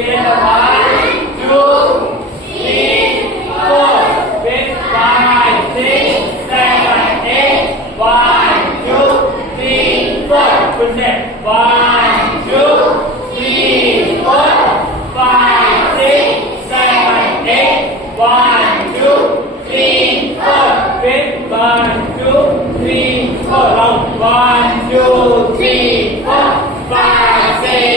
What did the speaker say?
With 1, 2, 3, 4. With 5, 6, 7, 8. 1, 2, 3, 4.คุณเสร็จ 1, 2, 3, 4. 5, 6, 7, 8. 1, 2, 3, 4. With 1, 2, 3, 4. ลง 1, 2, 3, 4. 5, 6,